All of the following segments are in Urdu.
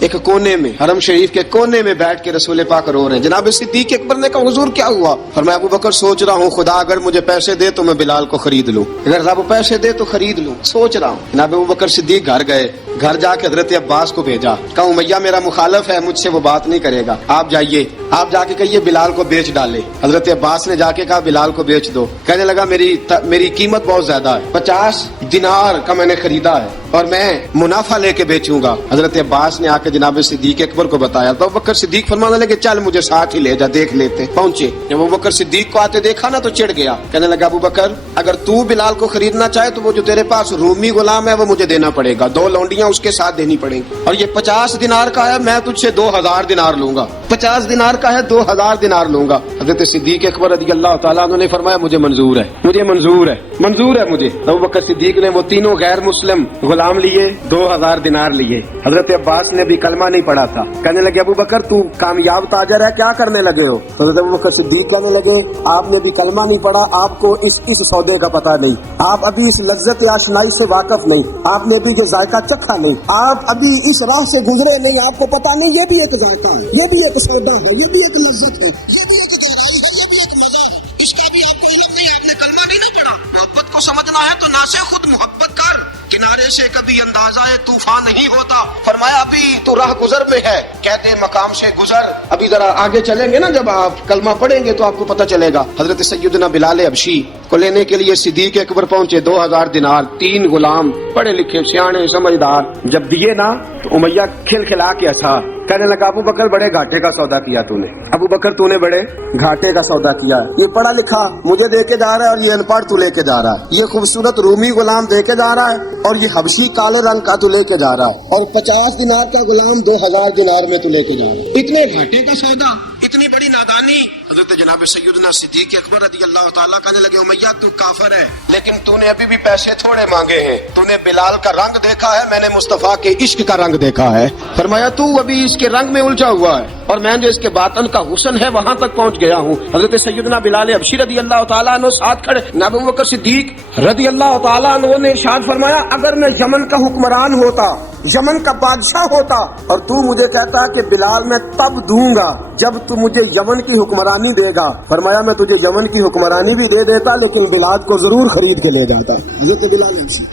ایک کونے میں, حرم شریف کے کونے میں بیٹھ کے رسول پاک رو رہے ہیں. جناب صدیق اکبر نے کہا حضور کیا ہوا؟ فرمایا ابو بکر سوچ رہا ہوں خدا اگر مجھے پیسے دے تو میں بلال کو خرید لوں, اگر رب پیسے دے تو خرید لوں, سوچ رہا ہوں. جناب ابو بکر صدیق گھر گئے, گھر جا کے حضرت عباس کو بھیجا, کہا امیہ میرا مخالف ہے, مجھ سے وہ بات نہیں کرے گا, آپ جائیے, آپ جا کے کہیے بلال کو بیچ ڈالے. حضرت عباس نے جا کے کہا بلال کو بیچ دو. کہنے لگا میری قیمت بہت زیادہ ہے, 50 دینار کا میں نے خریدا ہے اور میں منافع لے کے بیچوں گا. حضرت عباس نے آ کے جناب صدیق اکبر کو بتایا تو ابو بکر صدیق فرمانے لگے چل مجھے ساتھ ہی لے جا, دیکھ لیتے. پہنچے, جب ابو بکر صدیق کو آتے دیکھا نا تو چڑ گیا, کہنے لگا ابو بکر اگر تو بلال کو خریدنا چاہے تو وہ جو تیرے پاس رومی غلام ہے وہ مجھے دینا پڑے گا, 2 لونڈیاں اس کے ساتھ دینی پڑیں گی, اور یہ 50 دینار کا ہے, میں تجھ سے 2000 دینار لوں گا. 50 دینار کا ہے, 2000 دینار لوں گا. حضرت صدیق اکبر رضی اللہ تعالیٰ عنہ نے فرمایا مجھے منظور ہے, مجھے منظور ہے, منظور ہے مجھے. ابو بکر صدیق نے وہ تینوں غیر مسلم غلام لیے, 2000 دینار لیے. حضرت عباس نے بھی کلمہ نہیں پڑھا تھا, کہنے لگے ابو بکر تو کامیاب تاجر ہے, کیا کرنے لگے ہو؟ حضرت ابو بکر صدیق کہنے لگے آپ نے بھی کلمہ نہیں پڑھا, آپ کو اس سودے کا پتہ نہیں, آپ ابھی اس لذت آشنائی سے واقف نہیں, آپ نے بھی یہ ذائقہ چکھا نہیں, آپ ابھی اس راہ سے گزرے نہیں, آپ کو پتہ نہیں یہ بھی ایک ذائقہ ہے, یہ بھی ایک سودا ہے, یہ بھی ایک لذت ہے, یہ بھی ایک گہرائی ہے, یہ بھی ایک مزہ ہے, اس کا بھی آپ کو علم نہیں, آپ نے کلمہ نہیں نہ پڑھا. محبت کو سمجھنا ہے تو نہ سے خود محبت کر, کنارے سے کبھی اندازہ طوفان نہیں ہوتا. فرمایا ابھی تو راہ گزر میں ہے, کہتے مقام سے گزر, ابھی ذرا آگے چلیں گے نا, جب آپ کلمہ پڑھیں گے تو آپ کو پتہ چلے گا. حضرت سیدنا بلال حبشی کو لینے کے لیے صدیق اکبر پہنچے, 2000 دینار, 3 غلام پڑھے لکھے سیانے سمجھدار. جب دیے نا تو امیہ کھل کھلا کے ہنسا, کہنے لگا ابو بکر بڑے گھاٹے کا سودا کیا تو نے, ابو بکر تو نے بڑے گھاٹے کا سودا کیا. یہ پڑھا لکھا مجھے دے کے جا رہا ہے اور یہ ان پڑھ تو لے کے جا رہا ہے, یہ خوبصورت رومی غلام دے کے جا رہا ہے اور یہ حبشی کالے رنگ کا تو لے کے جا رہا ہے, اور 50 دینار کا غلام 2000 دینار میں تو لے کے جا رہا ہے. اتنے گھاٹے کا سودا, اتنی بڑی نادانی. حضرت جناب سیدنا صدیق اکبر رضی اللہ تعالیٰ کہنے لگے امیہ تو کافر ہے, لیکن تو نے ابھی بھی پیسے تھوڑے مانگے ہیں, تو نے بلال کا رنگ دیکھا ہے, میں نے مصطفیٰ کے عشق کا رنگ دیکھا ہے. فرمایا تو ابھی اس کے رنگ میں الجھا ہوا ہے اور میں جو اس کے باطن کا حسن ہے وہاں تک پہنچ گیا ہوں. حضرت سیدنا بلال حبشی رضی اللہ تعالیٰ عنہ ساتھ کھڑے. ابو بکر صدیق رضی اللہ تعالیٰ عنہ نے ارشاد فرمایا اگر میں یمن کا حکمران ہوتا, یمن کا بادشاہ ہوتا, اور تو مجھے کہتا کہ بلال میں تب دوں گا جب تو مجھے یمن کی حکمرانی دے گا, فرمایا میں تجھے یمن کی حکمرانی بھی دے دیتا لیکن بلال کو ضرور خرید کے لے جاتا. حضرت بلال حبشی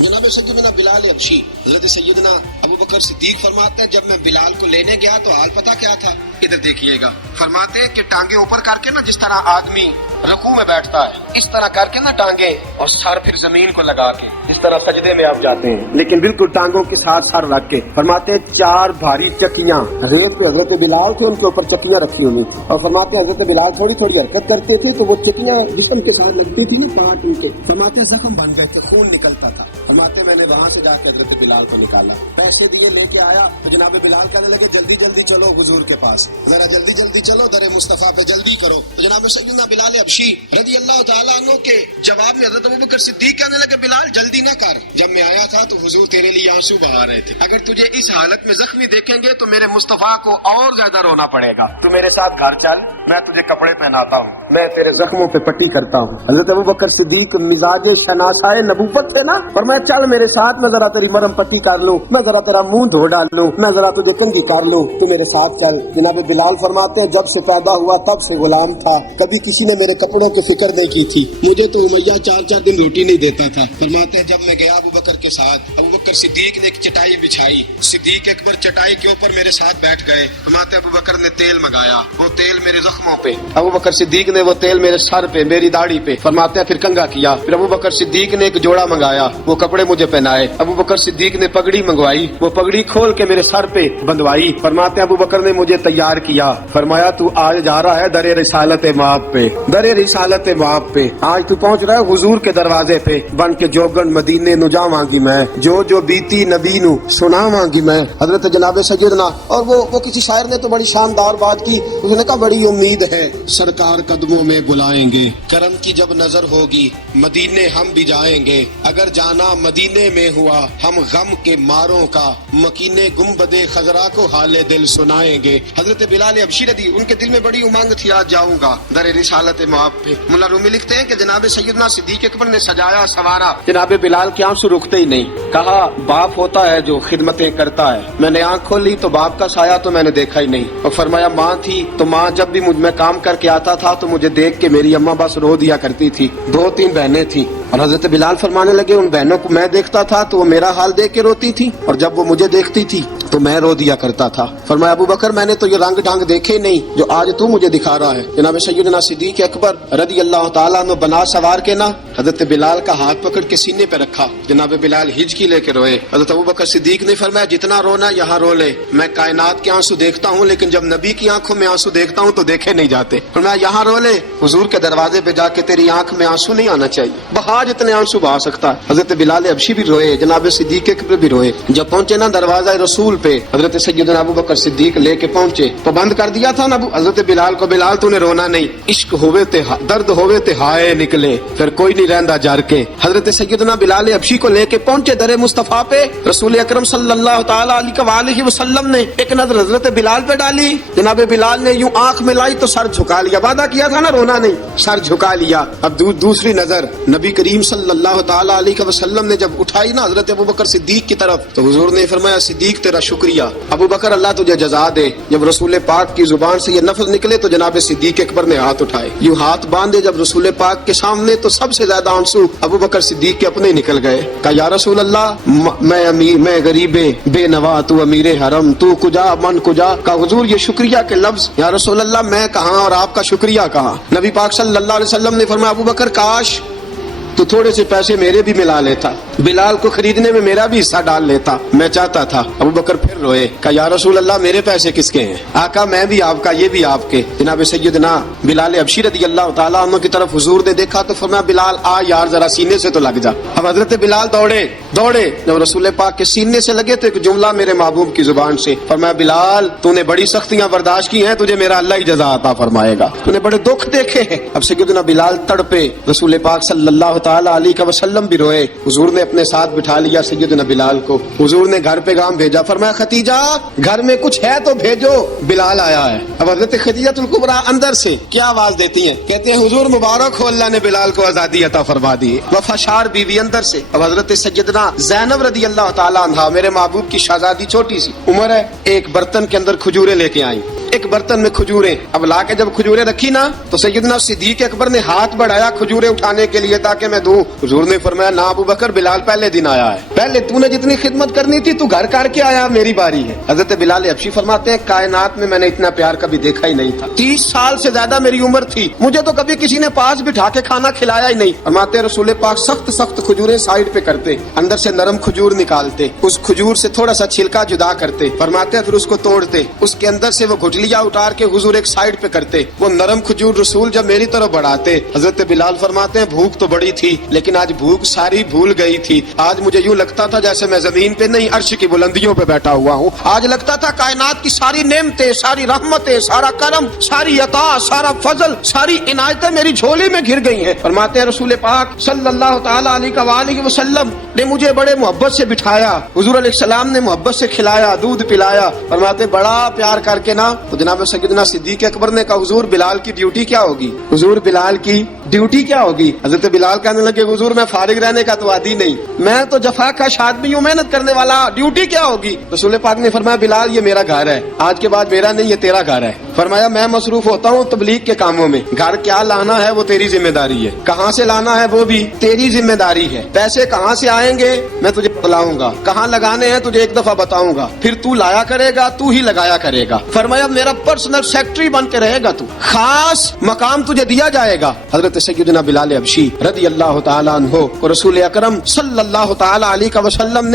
جناب سیدنا بلال حبشی حضرت سیدنا ابو بکر صدیق فرماتے ہیں جب میں بلال کو لینے گیا تو حال پتہ کیا تھا, ادھر دیکھیے گا. فرماتے ہیں کہ ٹانگیں اوپر کر کے نا, جس طرح آدمی رکوع میں بیٹھتا ہے اس طرح کر کے نا ٹانگیں, اور سر پھر زمین کو لگا کے جس طرح سجدے میں آپ جاتے ہیں, لیکن بالکل ٹانگوں کے ساتھ سر رکھ کے. فرماتے ہیں 4 بھاری چکیاں ریت پہ حضرت بلال تھے, ان کے اوپر چکیاں رکھی ہوئی, اور فرماتے ہیں حضرت بلال تھوڑی تھوڑی حرکت کرتے تھے تو وہ چکیاں جسم کے ساتھ لگتی تھی نا, پاٹ ان کے. فرماتے ہیں زخم بن گئے تھے, خون نکلتا تھا. فرماتے میں نے وہاں سے جا کے حضرت بلال کو نکالا, پیسے دیے, لے کے آیا تو جناب بلال کہنے لگے جلدی جلدی چلو حضور کے پاس, ذرا جلدی جلدی چلو, در مصطفیٰ پہ جلدی کرو. تو جناب سیدنا بلال حبشی رضی اللہ تعالیٰ عنہ کے جواب میں حضرت ابوبکر صدیق کہنے لگے بلال جلدی نہ کر, جب میں آیا تھا تو حضور تیرے لیے آنسو بہا رہے تھے, اگر تجھے اس حالت میں زخمی دیکھیں گے تو میرے مصطفیٰ کو اور زیادہ رونا پڑے گا, تو میرے ساتھ گھر چل, میں تجھے کپڑے پہناتا ہوں, میں تیرے زخموں پہ پٹی کرتا ہوں. حضرت ابوبکر صدیق مزاج شناسائے نبوت تھے نا, اور میں چل میرے ساتھ, میں ذرا تیری مرم پٹی کر لوں, میں ذرا تیرا منہ دھو ڈال لوں, میں ذرا تجھے کنگھی کر لوں, تو میرے ساتھ چل. جناب بلال فرماتے ہیں جب سے پیدا ہوا تب سے غلام تھا, کبھی کسی نے میرے کپڑوں کی فکر نہیں کی تھی, مجھے تو امیہ 4 دن روٹی نہیں دیتا تھا. فرماتے ہیں جب میں گیا ابوبکر کے ساتھ, ابوبکر صدیق نے ایک چٹائی بچھائی, صدیق اکبر چٹائی کے اوپر میرے ساتھ بیٹھ گئے. فرماتے ابوبکر نے تیل منگایا, وہ تیل میرے زخموں پہ, ابوبکر صدیق نے وہ تیل میرے سر پہ, میری داڑھی پہ. فرماتے ہیں پھر کنگھا کیا, پھر ابوبکر صدیق نے ایک جوڑا منگایا, وہ کپڑے مجھے پہنائے. ابوبکر صدیق نے پگڑی منگوائی, وہ پگڑی کھول کے میرے سر پہ بندوائی. فرماتے ہیں ابوبکر نے مجھے تیار کیا, فرمایا تو آج جا رہا ہے در رسالت مآب پہ, در رسالت مآب پہ, آج تو پہنچ رہا ہے حضور کے دروازے پہ, بن کے جوگن مدینے نو جاواں گی میں, جو بیتی نبی نو سناواں گی میں. حضرت جناب سیدنا, اور وہ کسی شاعر نے تو بڑی شاندار بات کی, اس نے کہا بڑی امید ہے سرکار قدموں میں بلائیں گے, کرم کی جب نظر ہوگی مدینے ہم بھی جائیں گے, اگر جانا مدینے میں ہوا ہم غم کے ماروں کا, مکینے گنبد خضرا کو حال دل سنائیں گے. حضرت حضرت بلال حبشی رضی ان کے دل میں بڑی امنگ تھی آج جاؤں گا در رسالت مواب پہ. ملا رومی لکھتے ہیں کہ جناب سیدنا صدیق اکبر نے سجایا سوارا جناب بلال کے آنسو رکتے ہی نہیں. کہا باپ ہوتا ہے جو خدمتیں کرتا ہے. میں نے آنکھ کھولی تو باپ کا سایہ تو میں نے دیکھا ہی نہیں. اور فرمایا ماں تھی تو ماں جب بھی میں کام کر کے آتا تھا تو مجھے دیکھ کے میری اماں بس رو دیا کرتی تھی. 2-3 بہنیں تھیں اور حضرت بلال فرمانے لگے ان بہنوں کو میں دیکھتا تھا تو وہ میرا حال دیکھ کے روتی تھی اور جب وہ مجھے دیکھتی تھی تو میں رو دیا کرتا تھا. فرمایا ابو بکر میں نے تو یہ رنگ ڈھنگ دیکھے نہیں جو آج تو مجھے دکھا رہا ہے. جناب سیدنا صدیق اکبر رضی اللہ تعالیٰ عنہ بنا سوار کے نا حضرت بلال کا ہاتھ پکڑ کے سینے پہ رکھا. جناب بلال ہچکی لے کے روئے. حضرت ابو بکر صدیق نے فرمایا جتنا رونا یہاں رو لے, میں کائنات کے آنسو دیکھتا ہوں لیکن جب نبی کی آنکھوں میں آنسو دیکھتا ہوں تو دیکھے نہیں جاتے. فرمایا یہاں رو لے, حضور کے دروازے پہ جا کے تیری آنکھ میں آنسو نہیں آنا چاہیے, بہا جتنے آنسو بہا سکتا ہے. حضرت بلال حبشی بھی روئے, جناب صدیق اکبر بھی روئے. جب پہنچے نا دروازہ رسول پہ حضرت سیدنا ابو بکر صدیق لے کے پہنچے تو بند کر دیا تھا نا حضرت بلال کو, بلال تو نے رونا نہیں, عشق ہوئے تے درد ہوئے تے ہائے نکلے پھر کوئی نہیں رہندا جار کے. حضرت سیدنا بلال حبشی کو لے کے پہنچے در مصطفیٰ پہ. رسول اکرم صلی اللہ تعالی علیہ وسلم نے ایک نظر حضرت بلال پہ ڈالی. جناب بلال نے یوں آنکھ ملائی تو سر جھکا لیا, وعدہ کیا تھا نا رونا نہیں, سر جھکا لیا. اب دوسری نظر نبی کریم صلی اللہ تعالی علیہ وسلم نے جب اٹھائی نا حضرت ابو بکر صدیق کی طرف تو حضور نے فرمایا صدیق تیرا شکریہ, ابو بکر اللہ تجھے جزا دے. جب رسول پاک کی زبان سے یہ لفظ نکلے تو جناب صدیق اکبر نے ہاتھ اٹھائے, یوں ہاتھ باندھے جب رسول پاک کے سامنے تو سب سے زیادہ آنسو ابو بکر صدیق کے اپنے نکل گئے. کہا یا رسول اللہ میں امیر, میں غریب بے نوا, تو امیر حرم, تو کجا من کجا. کہا حضور یہ شکریہ کے لفظ, یا رسول اللہ میں کہاں اور آپ کا شکریہ کہاں. نبی پاک صلی اللہ علیہ وسلم نے فرمایا ابو بکر کاش تو تھوڑے سے پیسے میرے بھی ملا لیتا, بلال کو خریدنے میں میرا بھی حصہ ڈال لیتا, میں چاہتا تھا. ابو بکر پھر روئے. کہا یا رسول اللہ میرے پیسے کس کے ہیں. آقا میں بھی آپ کا, یہ بھی آپ کے. جناب سیدنا بلال حبشی رضی اللہ تعالیٰ عنہ کی طرف حضور نے دیکھا تو فرمایا بلال آ یار ذرا سینے سے تو لگ جا. اب حضرت بلال دوڑے جب رسول پاک کے سینے سے لگے تو ایک جملہ میرے محبوب کی زبان سے فرمایا بلال تو نے بڑی سختیاں برداشت کی ہیں, تجھے میرا اللہ ہی جزا عطا فرمائے گا, تو نے بڑے دکھ دیکھے ہیں. اب سیدنا بلال تڑپے, رسول پاک صلی اللہ تعالی علیہ وسلم بھی روئے. حضور نے اپنے ساتھ بٹھا لیا سیدنا بلال کو. حضور نے گھر پیغام بھیجا, فرمایا ختیجہ گھر میں کچھ ہے تو بھیجو, بلال آیا ہے. اب حضرت خدیجہ الکبریٰ اندر سے کیا آواز دیتی ہیں, کہتے ہیں حضور مبارک ہو, اللہ نے بلال کو آزادی عطا فرما دی. وفاشار بیوی اندر سے. اب حضرت سیدنا زینب رضی اللہ تعالی عنہا میرے محبوب کی شہزادی, چھوٹی سی عمر ہے, ایک برتن کے اندر کھجوریں لے کے آئیں, ایک برتن میں کھجوریں. اب لا کے جب کھجوریں رکھی نا تو سیدنا صدیق اکبر نے ہاتھ بڑھایا کھجوریں اٹھانے کے لیے تاکہ میں دوں. حضور نے فرمایا نہ ابو بکر, بلال پہلے دن آیا ہے, پہلے تو نے جتنی خدمت کرنی تھی تو گھر کر کے آیا, میری باری ہے. حضرت بلال حبشی فرماتے ہیں کائنات میں نے اتنا پیار کبھی دیکھا ہی نہیں تھا. 30 سال سے زیادہ میری عمر تھی, مجھے تو کبھی کسی نے پاس بٹھا کے کھانا کھلایا ہی نہیں. فرماتے رسول پاک سخت کھجوریں سائڈ پہ کرتے, اندر سے نرم کھجور نکالتے, اس کھجور سے تھوڑا سا چھلکا جدا کرتے, فرماتے پھر اس کو توڑتے, اس کے اندر سے وہ گھٹلیاں اتار کے حضور ایک سائڈ پہ کرتے. وہ نرم کھجور رسول جب میری طرف بڑھاتے, حضرت بلال فرماتے ہیں بھوک تو بڑی تھی لیکن آج بھوک ساری بھول گئی تھی. آج مجھے یوں لگتا تھا جیسے میں زمین پہ نہیں عرش کی بلندیوں پہ بیٹھا ہوا ہوں. آج لگتا تھا کائنات کی ساری نعمتیں, ساری رحمتیں, سارا کرم, ساری عطا, سارا فضل, ساری عنایتیں میری جھولی میں گر گئی ہیں. فرماتے ہیں رسول پاک صلی اللہ تعالی علیہ وسلم نے مجھے بڑے محبت سے بٹھایا, حضور علیہ السلام نے محبت سے کھلایا, دودھ پلایا. فرماتے بڑا پیار کر کے نا تو جناب سیدنا صدیق اکبر نے کہا حضور بلال کی ڈیوٹی کیا ہوگی, حضور بلال کی ڈیوٹی کیا ہوگی. حضرت بلال کہنے لگے حضور میں فارغ رہنے کا تو عادی نہیں, میں تو جفا کا آدمی ہوں, محنت کرنے والا, ڈیوٹی کیا ہوگی. رسول پاک نے فرمایا بلال یہ میرا گھر ہے, آج کے بعد میرا نہیں یہ تیرا گھر ہے. فرمایا میں مصروف ہوتا ہوں تبلیغ کے کاموں میں, گھر کیا لانا ہے وہ تیری ذمہ داری ہے, کہاں سے لانا ہے وہ بھی تیری ذمہ داری ہے, پیسے کہاں سے آئیں گے میں تجھے بتلاؤں گا, کہاں لگانے ہیں تجھے ایک دفعہ بتاؤں گا, پھر تو لایا کرے گا, تو ہی لگایا کرے گا. فرمایا میرا پرسنل سیکٹری بن کے رہے گا, تو خاص مقام تجھے دیا جائے گا. حضرت سیدنا بلال حبشی رضی اللہ تعالیٰ عنہ کو رسول اکرم صلی اللہ تعالیٰ علیہ وسلم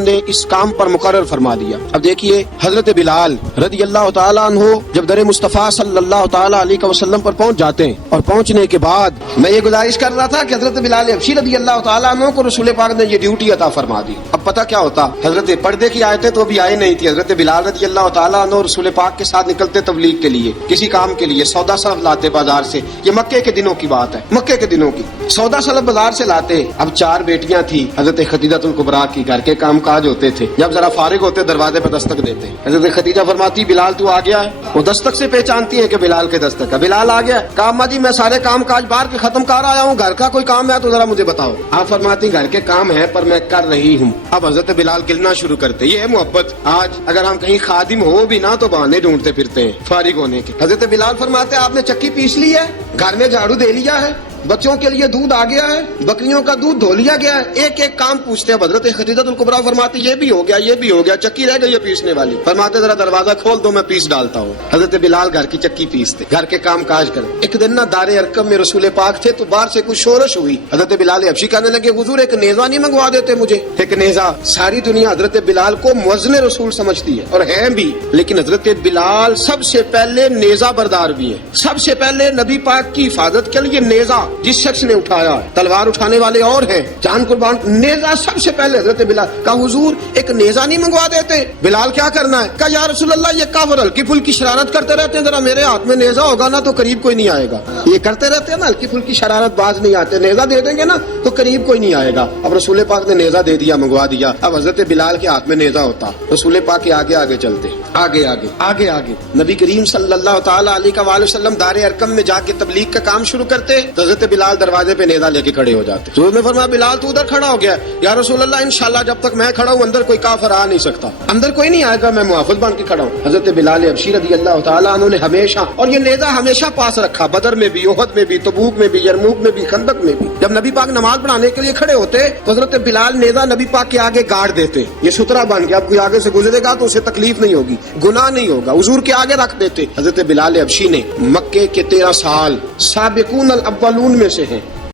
نے اس کام پر مقرر فرما دیا. اب دیکھیے حضرت بلال رضی اللہ تعالیٰ عنہ جب در مصطفیٰ صلی اللہ تعالیٰ علیہ وسلم پر پہنچ جاتے ہیں, اور پہنچنے کے بعد میں یہ گزارش کر رہا تھا کہ حضرت بلال حبشی رضی اللہ تعالیٰ عنہ کو رسول پاک نے یہ ڈیوٹی عطا فرما دی. اب پتہ کیا ہوتا, حضرت پردے کی آیتیں تو بھی آئی نہیں تھی. حضرت بلال رضی اللہ تعالیٰ عنہ رسول پاک کے ساتھ نکلتے تبلیغ کے لیے, کسی کام کے لیے, سودا صرف لاتے بازار سے, یہ مکے کے دنوں کی بات. بات ہے، مکے کے دنوں کی۔ سودا سلب بازار سے لاتے، اب 4 بیٹیاں تھی حضرت خدیجہ الکبریٰ کی، گھر کے کام کاج ہوتے تھے، جب ذرا فارغ ہوتے دروازے پہ دستک دیتے، حضرت خدیجہ فرماتی بلال تو آ گیا ہے، وہ دستک سے پہچانتی ہے کہ بلال کے دستک ہے، بلال آ گیا، کہا اماں جی میں سارے کام کاج باہر کے ختم کر آیا ہوں، گھر کا کوئی کام ہے تو ذرا مجھے بتاؤ۔ آپ فرماتی گھر کے کام ہے پر میں کر رہی ہوں۔ اب حضرت بلال گلنا شروع کرتے، یہ ہے محبت۔ آج اگر ہم کہیں خادم ہو بھی نہ تو بہانے ڈھونڈتے پھرتے ہیں فارغ ہونے کے۔ حضرت بلال فرماتے آپ نے چکی پیس لی ہے، گھر میں جھاڑو دے لیا ہے، بچوں کے لیے دودھ آ گیا ہے، بکریوں کا دودھ دھو لیا گیا ہے، ایک ایک کام پوچھتے ہیں۔ حضرت خدیجہ الکبریٰ فرماتی یہ بھی ہو گیا، یہ بھی ہو گیا، چکی رہ گئی ہے پیسنے والی۔ فرماتے ذرا دروازہ کھول دو میں پیس ڈالتا ہوں۔ حضرت بلال گھر کی چکی پیستے، گھر کے کام کاج کرتے۔ ایک دن نہ دار ارقم میں رسول پاک تھے تو باہر سے کچھ شورش ہوئی، حضرت بلال حبشی کہنے لگے حضور ایک نیزہ نہیں منگوا دیتے مجھے؟ ایک نیزہ، ساری دنیا حضرت بلال کو مؤذن رسول سمجھتی ہے اور ہیں بھی، لیکن حضرت بلال سب سے پہلے نیزہ بردار بھی ہے۔ سب سے پہلے نبی پاک کی حفاظت کے لیے نیزہ جس شخص نے اٹھایا، تلوار اٹھانے والے اور ہیں، جان قربان، نیزہ سب سے پہلے حضرت بلال کا حضور ایک نیزہ نہیں منگوا دیتے؟ بلال کیا کرنا ہے؟ کہا یا رسول اللہ یہ کافر ہلکی پھلکی شرارت کرتے رہتے ہیں، ذرا میرے ہاتھ میں نیزہ ہوگا نا تو قریب کوئی نہیں آئے گا۔ یہ کرتے رہتے ہیں نا ہلکی پھلکی شرارت، باز نہیں آتے، نیزہ دے دیں گے نا تو قریب کوئی نہیں آئے گا۔ اب رسول پاک نے نیزہ دے دیا، منگوا دیا۔ اب حضرت بلال کے ہاتھ میں نیزہ ہوتا، رسول پاک کے آگے آگے چلتے، آگے آگے آگے آگے نبی کریم صلی اللہ تعالی علیہ وآلہ وسلم دار ارقم میں جا کے تبلیغ کا کام شروع کرتے تو حضرت بلال دروازے پہ نیزہ لے کے کھڑے ہو جاتے۔ حضور نے فرمایا بلال تو ادھر کھڑا ہو گیا، یا رسول اللہ انشاءاللہ جب تک میں کھڑا ہوں اندر کوئی کافر آ نہیں سکتا، اندر کوئی نہیں آئے گا، میں محافظ بن کے کھڑا ہوں۔ حضرت بلال حبشی رضی اللہ تعالیٰ عنہ نے ہمیشہ، اور یہ نیزہ ہمیشہ پاس رکھا، بدر میں بھی، احد میں بھی، تبوک میں بھی، یرموک میں بھی، خندق میں بھی۔ جب نبی پاک نماز پڑھانے کے لیے کھڑے ہوتے تو حضرت بلال نیزہ نبی پاک کے آگے گاڑ دیتے، یہ سترا بن گیا، اب کوئی آگے سے گزرے گا تو اسے تکلیف نہیں ہوگی، گناہ نہیں ہوگا، حضور کے آگے رکھ دیتے۔ حضرت بلال حبشی نے مکے کے 13 سال سابقون الاولون میں سے ہیں،